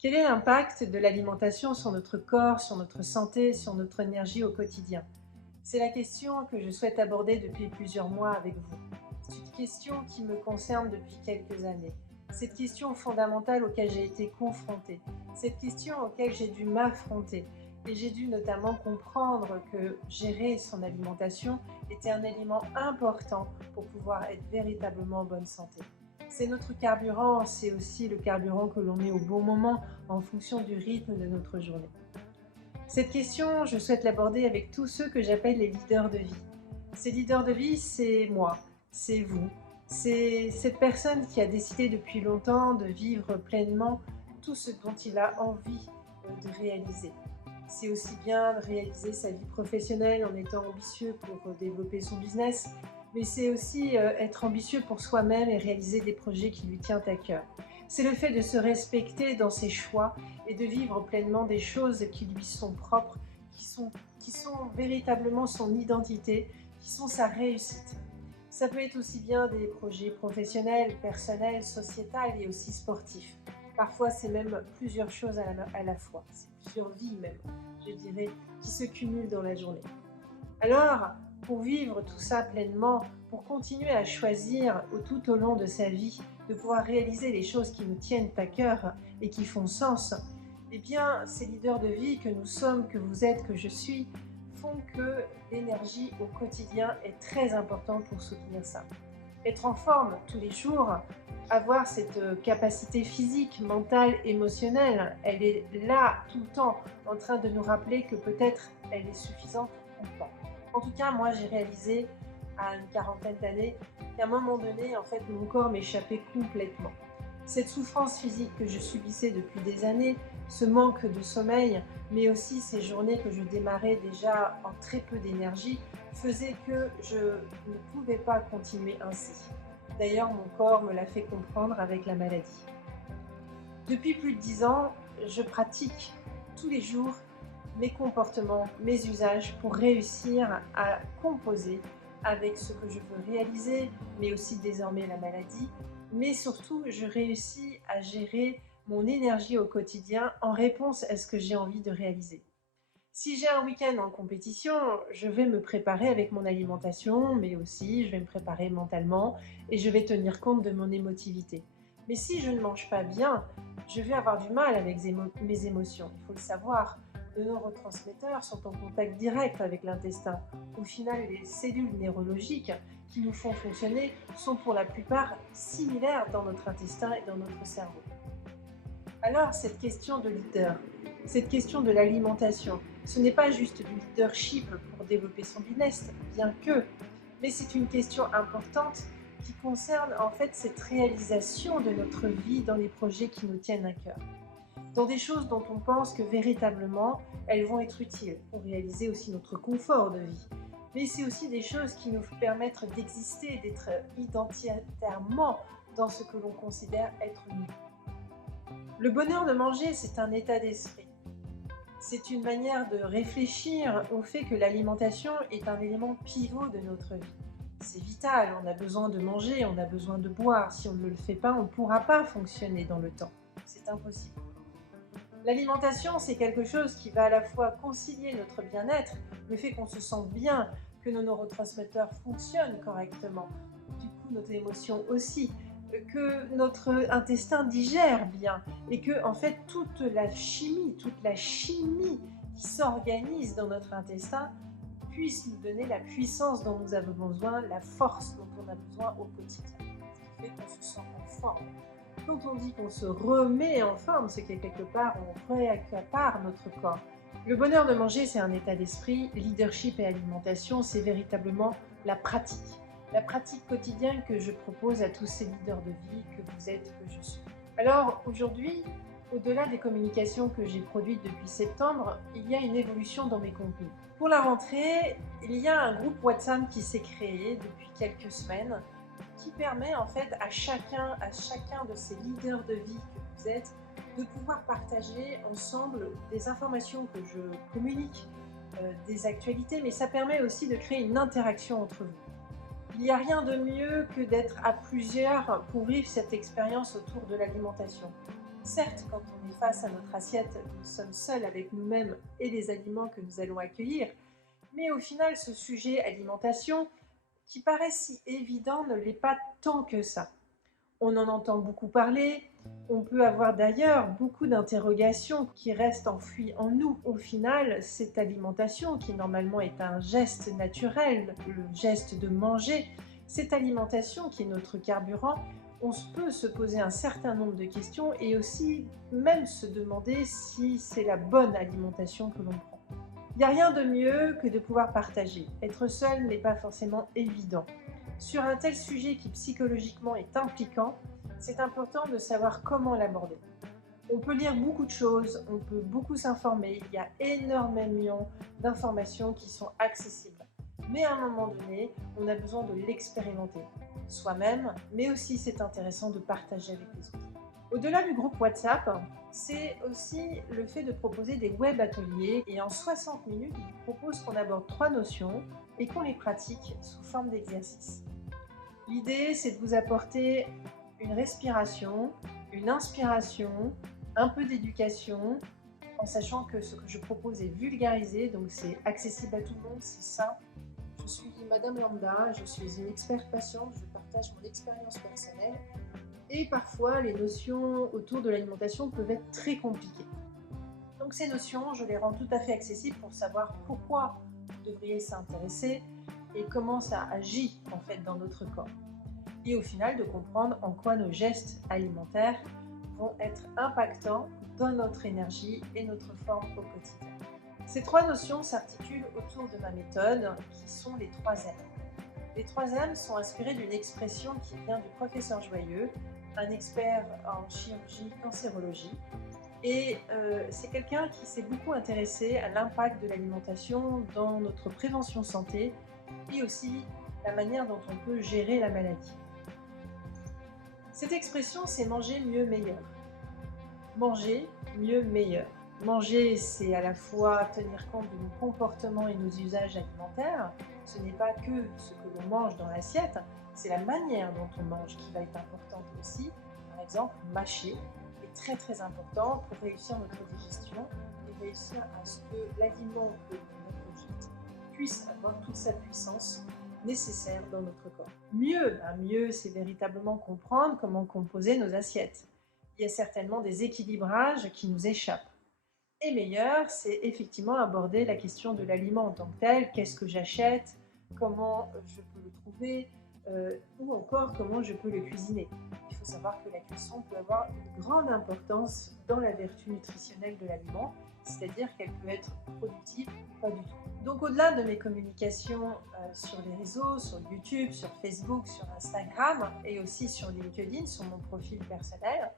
Quel est l'impact de l'alimentation sur notre corps, sur notre santé, sur notre énergie au quotidien? C'est la question que je souhaite aborder depuis plusieurs mois avec vous. C'est une question qui me concerne depuis quelques années. Cette question fondamentale auquel j'ai été confrontée. Cette question auquel j'ai dû m'affronter. Et j'ai dû notamment comprendre que gérer son alimentation était un élément important pour pouvoir être véritablement en bonne santé. C'est notre carburant, c'est aussi le carburant que l'on met au bon moment en fonction du rythme de notre journée. Cette question, je souhaite l'aborder avec tous ceux que j'appelle les leaders de vie. Ces leaders de vie, c'est moi, c'est vous, c'est cette personne qui a décidé depuis longtemps de vivre pleinement tout ce dont il a envie de réaliser. C'est aussi bien de réaliser sa vie professionnelle en étant ambitieux pour développer son business, mais c'est aussi être ambitieux pour soi-même et réaliser des projets qui lui tiennent à cœur. C'est le fait de se respecter dans ses choix et de vivre pleinement des choses qui lui sont propres, qui sont véritablement son identité, qui sont sa réussite. Ça peut être aussi bien des projets professionnels, personnels, sociétals et aussi sportifs. Parfois, c'est même plusieurs choses à la fois. C'est plusieurs vies même, je dirais, qui se cumulent dans la journée. Alors, pour vivre tout ça pleinement, pour continuer à choisir tout au long de sa vie, de pouvoir réaliser les choses qui nous tiennent à cœur et qui font sens, eh bien, ces leaders de vie que nous sommes, que vous êtes, que je suis, font que l'énergie au quotidien est très importante pour soutenir ça. Être en forme tous les jours, avoir cette capacité physique, mentale, émotionnelle, elle est là tout le temps en train de nous rappeler que peut-être elle est suffisante ou pas. En tout cas, moi j'ai réalisé à une quarantaine d'années qu'à un moment donné, en fait, mon corps m'échappait complètement. Cette souffrance physique que je subissais depuis des années, ce manque de sommeil, mais aussi ces journées que je démarrais déjà en très peu d'énergie, faisaient que je ne pouvais pas continuer ainsi. D'ailleurs, mon corps me l'a fait comprendre avec la maladie. Depuis plus de 10 ans, je pratique tous les jours mes comportements, mes usages pour réussir à composer avec ce que je veux réaliser, mais aussi désormais la maladie. Mais surtout, je réussis à gérer mon énergie au quotidien en réponse à ce que j'ai envie de réaliser. Si j'ai un week-end en compétition, je vais me préparer avec mon alimentation, mais aussi je vais me préparer mentalement et je vais tenir compte de mon émotivité. Mais si je ne mange pas bien, je vais avoir du mal avec mes émotions. Il faut le savoir, nos neurotransmetteurs sont en contact direct avec l'intestin. Au final, les cellules neurologiques qui nous font fonctionner sont pour la plupart similaires dans notre intestin et dans notre cerveau. Alors, cette question de leader, cette question de l'alimentation, ce n'est pas juste du leadership pour développer son business, bien que, mais c'est une question importante qui concerne en fait cette réalisation de notre vie dans les projets qui nous tiennent à cœur. Dans des choses dont on pense que véritablement, elles vont être utiles pour réaliser aussi notre confort de vie. Mais c'est aussi des choses qui nous permettent d'exister, d'être identitairement dans ce que l'on considère être nous. Le bonheur de manger, c'est un état d'esprit. C'est une manière de réfléchir au fait que l'alimentation est un élément pivot de notre vie. C'est vital, on a besoin de manger, on a besoin de boire. Si on ne le fait pas, on ne pourra pas fonctionner dans le temps. C'est impossible. L'alimentation, c'est quelque chose qui va à la fois concilier notre bien-être, le fait qu'on se sente bien, que nos neurotransmetteurs fonctionnent correctement, du coup notre émotion aussi, que notre intestin digère bien et que en fait toute la chimie qui s'organise dans notre intestin puisse nous donner la puissance dont nous avons besoin, la force dont on a besoin au quotidien. Ce qui fait qu'on se sent en forme. Quand on dit qu'on se remet en forme, c'est que quelque part on réaccapare notre corps. Le bonheur de manger, c'est un état d'esprit. Leadership et alimentation, c'est véritablement la pratique. La pratique quotidienne que je propose à tous ces leaders de vie que vous êtes, que je suis. Alors aujourd'hui, au-delà des communications que j'ai produites depuis septembre, il y a une évolution dans mes contenus. Pour la rentrée, il y a un groupe WhatsApp qui s'est créé depuis quelques semaines qui permet en fait à chacun de ces leaders de vie que vous êtes de pouvoir partager ensemble des informations que je communique, des actualités, mais ça permet aussi de créer une interaction entre vous. Il n'y a rien de mieux que d'être à plusieurs pour vivre cette expérience autour de l'alimentation. Certes, quand on est face à notre assiette, nous sommes seuls avec nous-mêmes et les aliments que nous allons accueillir, mais au final, ce sujet alimentation, qui paraît si évident, ne l'est pas tant que ça. On en entend beaucoup parler, on peut avoir d'ailleurs beaucoup d'interrogations qui restent enfouies en nous. Au final, cette alimentation, qui normalement est un geste naturel, le geste de manger, cette alimentation qui est notre carburant, on peut se poser un certain nombre de questions et aussi même se demander si c'est la bonne alimentation que l'on prend. Il n'y a rien de mieux que de pouvoir partager. Être seul n'est pas forcément évident. Sur un tel sujet qui psychologiquement est impliquant, c'est important de savoir comment l'aborder. On peut lire beaucoup de choses, on peut beaucoup s'informer, il y a énormément d'informations qui sont accessibles. Mais à un moment donné, on a besoin de l'expérimenter soi-même, mais aussi c'est intéressant de partager avec les autres. Au-delà du groupe WhatsApp, c'est aussi le fait de proposer des web ateliers et en 60 minutes, je vous propose qu'on aborde 3 notions et qu'on les pratique sous forme d'exercice. L'idée, c'est de vous apporter une respiration, une inspiration, un peu d'éducation, en sachant que ce que je propose est vulgarisé, donc c'est accessible à tout le monde, c'est simple. Je suis Madame Lambda, je suis une experte patiente, je partage mon expérience personnelle et parfois les notions autour de l'alimentation peuvent être très compliquées. Donc ces notions, je les rends tout à fait accessibles pour savoir pourquoi vous devriez s'intéresser et comment ça agit en fait dans notre corps. Et au final de comprendre en quoi nos gestes alimentaires vont être impactants dans notre énergie et notre forme au quotidien. Ces 3 notions s'articulent autour de ma méthode qui sont les 3 M. Les 3 M sont inspirées d'une expression qui vient du professeur Joyeux, un expert en chirurgie cancérologie. Et c'est quelqu'un qui s'est beaucoup intéressé à l'impact de l'alimentation dans notre prévention santé et aussi la manière dont on peut gérer la maladie. Cette expression, c'est manger mieux meilleur. Manger mieux meilleur. Manger, c'est à la fois tenir compte de nos comportements et nos usages alimentaires. Ce n'est pas que ce que l'on mange dans l'assiette, c'est la manière dont on mange qui va être importante aussi. Par exemple, mâcher est très très important pour réussir notre digestion et réussir à ce que l'aliment que l'on ingurgite puisse avoir toute sa puissance nécessaire dans notre corps. Mieux, c'est véritablement comprendre comment composer nos assiettes. Il y a certainement des équilibrages qui nous échappent. Et meilleur, c'est effectivement aborder la question de l'aliment en tant que tel. Qu'est-ce que j'achète? Comment je peux le trouver? Ou encore comment je peux le cuisiner. Il faut savoir que la cuisson peut avoir une grande importance dans la vertu nutritionnelle de l'aliment, c'est-à-dire qu'elle peut être productive ou pas du tout. Donc au-delà de mes communications sur les réseaux, sur YouTube, sur Facebook, sur Instagram et aussi sur LinkedIn, sur mon profil personnel,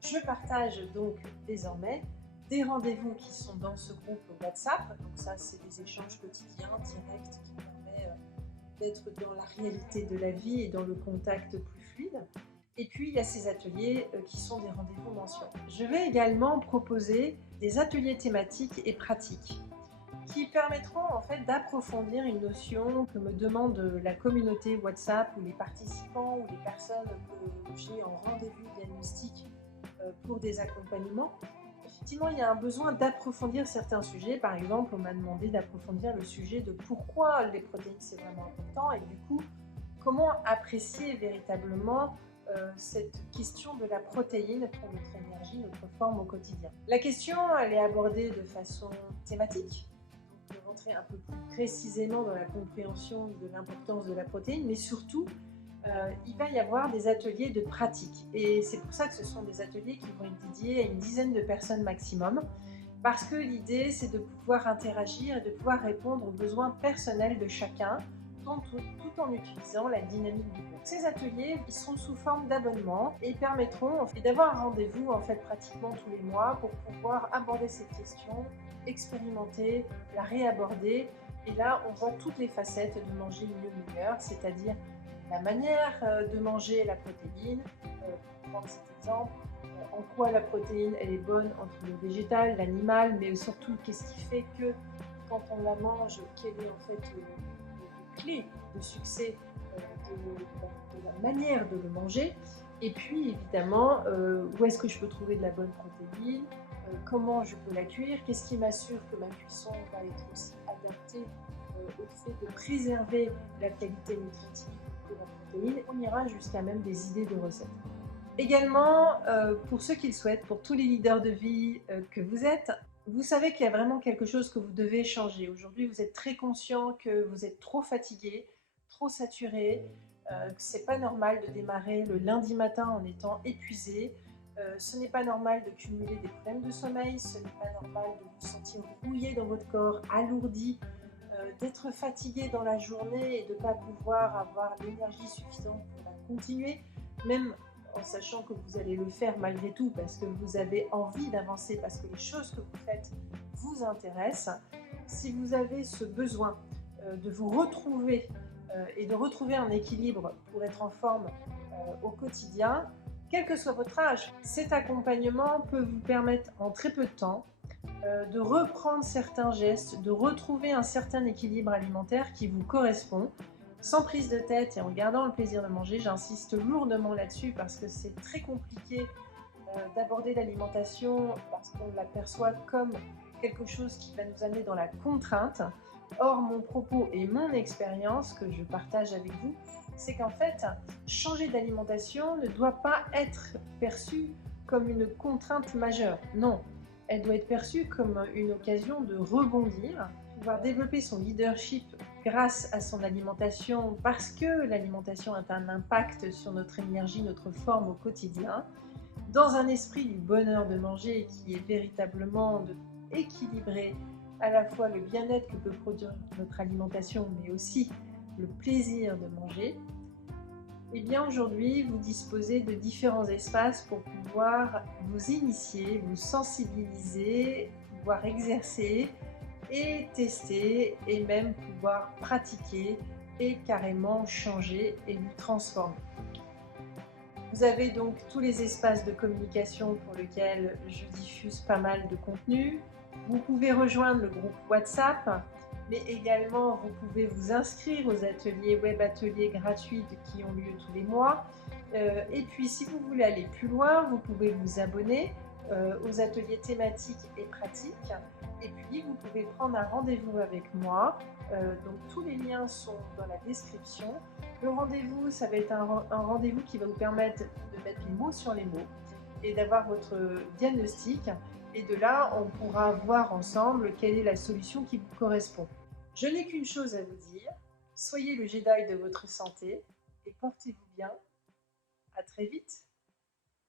je partage donc désormais des rendez-vous qui sont dans ce groupe WhatsApp. Donc ça, c'est des échanges quotidiens, directs, qui permettent d'être dans la réalité de la vie et dans le contact plus fluide. Et puis, il y a ces ateliers qui sont des rendez-vous mensuels. Je vais également proposer des ateliers thématiques et pratiques qui permettront en fait d'approfondir une notion que me demande la communauté WhatsApp ou les participants ou les personnes que j'ai en rendez-vous diagnostic pour des accompagnements. Effectivement, il y a un besoin d'approfondir certains sujets. Par exemple, on m'a demandé d'approfondir le sujet de pourquoi les protéines c'est vraiment important et du coup, comment apprécier véritablement cette question de la protéine pour notre énergie, notre forme au quotidien. La question, elle est abordée de façon thématique, donc rentrer un peu plus précisément dans la compréhension de l'importance de la protéine, mais surtout, il va y avoir des ateliers de pratique. Et c'est pour ça que ce sont des ateliers qui vont être dédiés à une dizaine de personnes maximum, parce que l'idée, c'est de pouvoir interagir et de pouvoir répondre aux besoins personnels de chacun, tout en utilisant la dynamique du groupe. Ces ateliers, ils seront sous forme d'abonnement et permettront en fait, d'avoir un rendez-vous en fait, pratiquement tous les mois pour pouvoir aborder cette question, expérimenter, la réaborder. Et là, on voit toutes les facettes de manger mieux meilleur, c'est-à-dire la manière de manger la protéine, pour prendre cet exemple, en quoi la protéine elle est bonne entre le végétal, l'animal, mais surtout qu'est-ce qui fait que quand on la mange, quelle est en fait clé de succès de la manière de le manger. Et puis évidemment, où est-ce que je peux trouver de la bonne protéine, comment je peux la cuire, qu'est-ce qui m'assure que ma cuisson va être aussi adaptée au fait de préserver la qualité nutritive de la protéine. On ira jusqu'à même des idées de recettes. Également, pour ceux qui le souhaitent, pour tous les leaders de vie que vous êtes, vous savez qu'il y a vraiment quelque chose que vous devez changer. Aujourd'hui, vous êtes très conscient que vous êtes trop fatigué, trop saturé, que c'est pas normal de démarrer le lundi matin en étant épuisé. Ce n'est pas normal de cumuler des problèmes de sommeil, ce n'est pas normal de vous sentir rouillé dans votre corps, alourdi, d'être fatigué dans la journée et de ne pas pouvoir avoir l'énergie suffisante pour la continuer, même en sachant que vous allez le faire malgré tout parce que vous avez envie d'avancer, parce que les choses que vous faites vous intéressent. Si vous avez ce besoin de vous retrouver et de retrouver un équilibre pour être en forme au quotidien, quel que soit votre âge, cet accompagnement peut vous permettre en très peu de temps de reprendre certains gestes, de retrouver un certain équilibre alimentaire qui vous correspond, sans prise de tête et en gardant le plaisir de manger. J'insiste lourdement là-dessus parce que c'est très compliqué d'aborder l'alimentation parce qu'on l'aperçoit comme quelque chose qui va nous amener dans la contrainte. Or, mon propos et mon expérience que je partage avec vous, c'est qu'en fait, changer d'alimentation ne doit pas être perçu comme une contrainte majeure. Non, elle doit être perçue comme une occasion de rebondir, pouvoir développer son leadership grâce à son alimentation, parce que l'alimentation a un impact sur notre énergie, notre forme au quotidien, dans un esprit du bonheur de manger qui est véritablement équilibré à la fois le bien-être que peut produire notre alimentation, mais aussi le plaisir de manger. Et bien aujourd'hui, vous disposez de différents espaces pour pouvoir vous initier, vous sensibiliser, pouvoir exercer et tester et même pouvoir pratiquer et carrément changer et vous transformer. Vous avez donc tous les espaces de communication pour lesquels je diffuse pas mal de contenu. Vous pouvez rejoindre le groupe WhatsApp, mais également vous pouvez vous inscrire aux ateliers, web ateliers gratuits qui ont lieu tous les mois. Et puis si vous voulez aller plus loin, vous pouvez vous abonner aux ateliers thématiques et pratiques. Et puis vous pouvez prendre un rendez-vous avec moi. Donc tous les liens sont dans la description. Le rendez-vous, ça va être un rendez-vous qui va vous permettre de mettre les mots sur les mots et d'avoir votre diagnostic. Et de là, on pourra voir ensemble quelle est la solution qui vous correspond. Je n'ai qu'une chose à vous dire, soyez le Jedi de votre santé et portez-vous bien. À très vite.